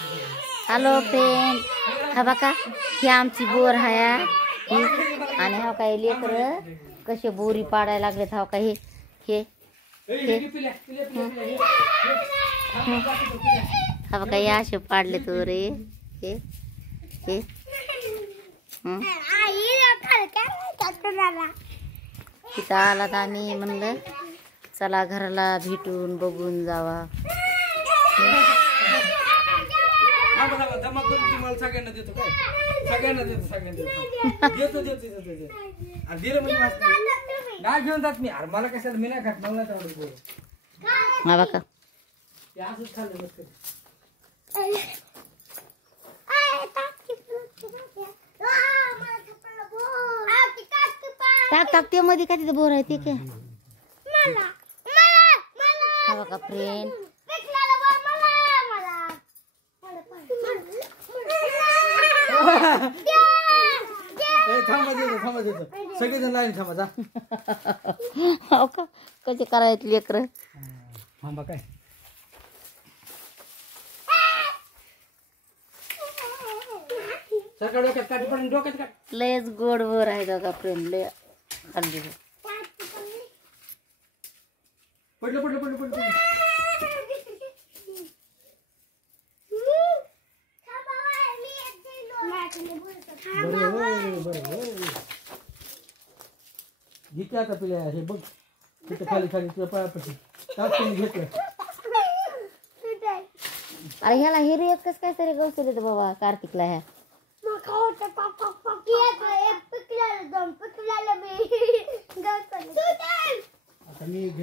Hello friend, हा बघा ही आमची बोर हाया आणि हा काय लेकर कसे बोरी पाडायला लागलेत. हा काय हे हा बघा या असे पाडले तो रे. हे हे तिथं आलात आणि म्हणलं चला घराला भेटून बघून जावा. सगळ्यांना देतो काय, सगळ्यांना देतो आणि दिलं म्हणजे काय घेऊन जात मी. अरे मला कशाला, मी नाही खात, मला नाही आवडत. हा बघा ते असंच खाल्लं मस्त. टाक टाक ते मध्ये काय तिथं बोर आहे ते काय. हा बघा फ्रेंड, थांबा देतो सगळेजण लाईन थांबा जा. हो का, कसे करायचे लेकर. थांबा काय सरकार डोक्यात काठी पडून डोक्यात काट. लयच गोड बोर आहे बघा फ्रेंड, लय खाल्ली. पडलं. घेते आता तुला हे बघ तिथं खाली तुला पायापाशी टाकून घेतलं. अरे ह्याला हिरी एकच काय तरी गवसले देत बाबा कार्तिकला. ह्या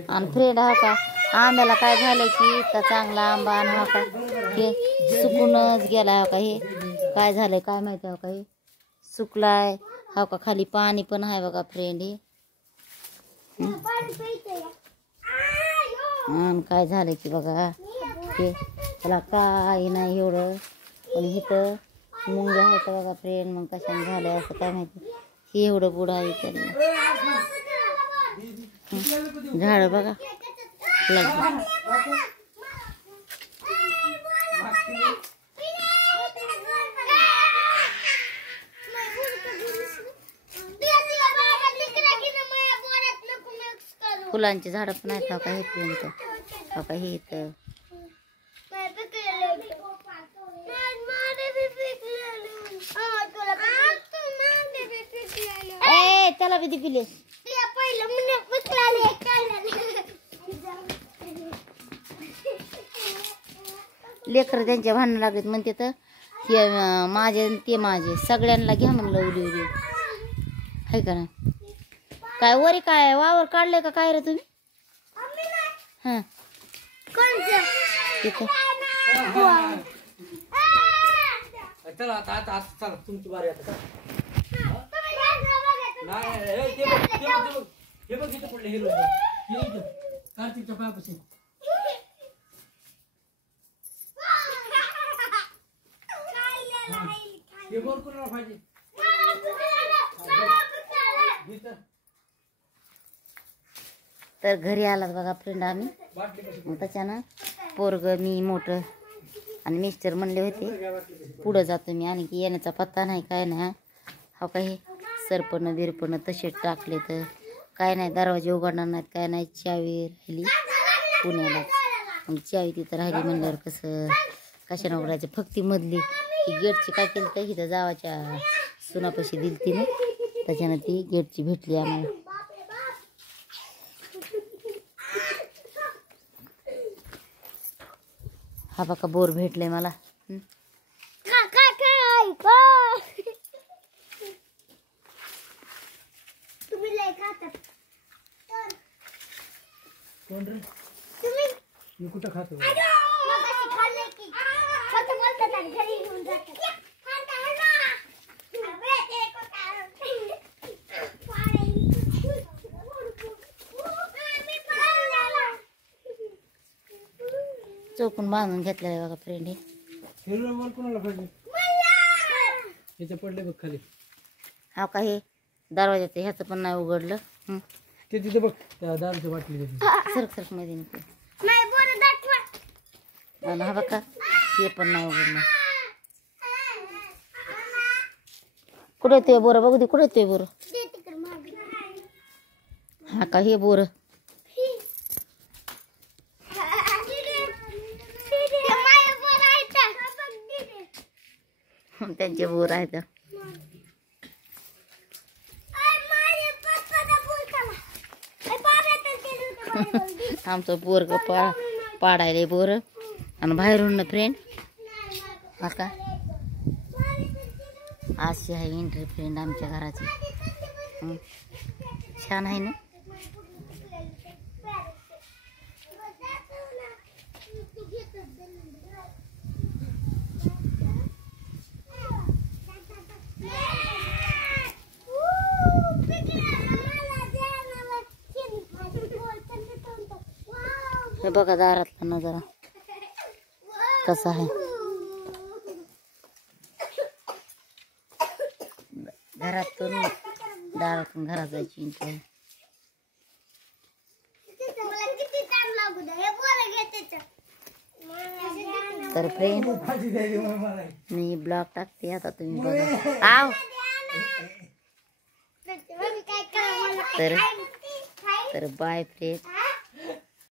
आणि फ्रेंड हा का आंब्याला काय झालंय की इतका चांगला आंबा आणि हा का हे सुकूनच गेला. हा का हे काय झालंय काय माहिती. हा का हे सुकलाय. हा का खाली पाणी पण आहे बघा फ्रेंड. हे आणि काय झालंय की बघा हे त्याला काय नाही एवढं, पण इथं मुंग्या आहेत बघा फ्रेंड. मग कशाने झालंय असं काय माहिती. हे एवढं बुड आहे त्याला. झाड बघा फुलांची झाड पण आहेत. हा का हे फ्रेंड, हा का हे इथं त्याला किती पिले. लेकर त्यांच्या भांडण लागलेत म्हणते तर हे माझे ते माझे सगळ्यांना घ्या म्हणलं उली उली आहे का नाही. काय वरी काय वावर काढलंय का काय रे तुम्ही. हा चला आता चला तुमची बारी आता. हे बघ इथं पडले हिरो कार्तिकच्या पायापाशी. हे बोर कोणाला पाहिजे. तर घरी आलात बघा फ्रेंड आम्ही. मग त्याच्यानं पोरग मी मोठं आणि मिस्टर म्हणले होते पुढं जातो मी, आणि की येण्याचा पत्ता नाही काय नाही. हा काही सरपणं बिरपणं तसे टाकले तर काय नाही, दरवाजे उघडणार नाहीत काय नाही. चावी राहिली पुण्याला, मग चावी तिथं राहिली म्हणल्यावर कसं कशानं उघडायचं. फक्त मधली ती गेटची काय केली तर इथं जावाच्या सुनापाशी दिली तिने, त्याच्यानं ती गेटची भेटली आम्हाला. हा बघा बोर भेटले मला. मी कुठं खातो. चौकून बांधून घेतलेलं आहे बघा फ्रेंड. हिरवा कोणाला पाहिजे. इथे पडले बघ खाली. हा का हे दरवाजाचं ह्याचं पण नाही उघडलं. ते तिथे बघ त्या दारूच्या बाटली. सरक मध्ये हा बघा हे पण नाही उघडलं. कुठे ते बोर बघू दे, कुठे ते बोर? हा का हे बोर? त्यांचे बोर आहेत. आमचं पोरग पाडायला बोर आणि बाहेरून फ्रेंड हा का अशी आहे एंट्री फ्रेंड आमच्या घराची. छान आहे ना. हे बघा दारातला नजारा कसा आहे. घरातून दारातून घरात जायची एंट्री आहे. तर फ्रेंड मी ब्लॉग टाकते आता, तुम्ही बघा. आव तर बाय फ्रेंड.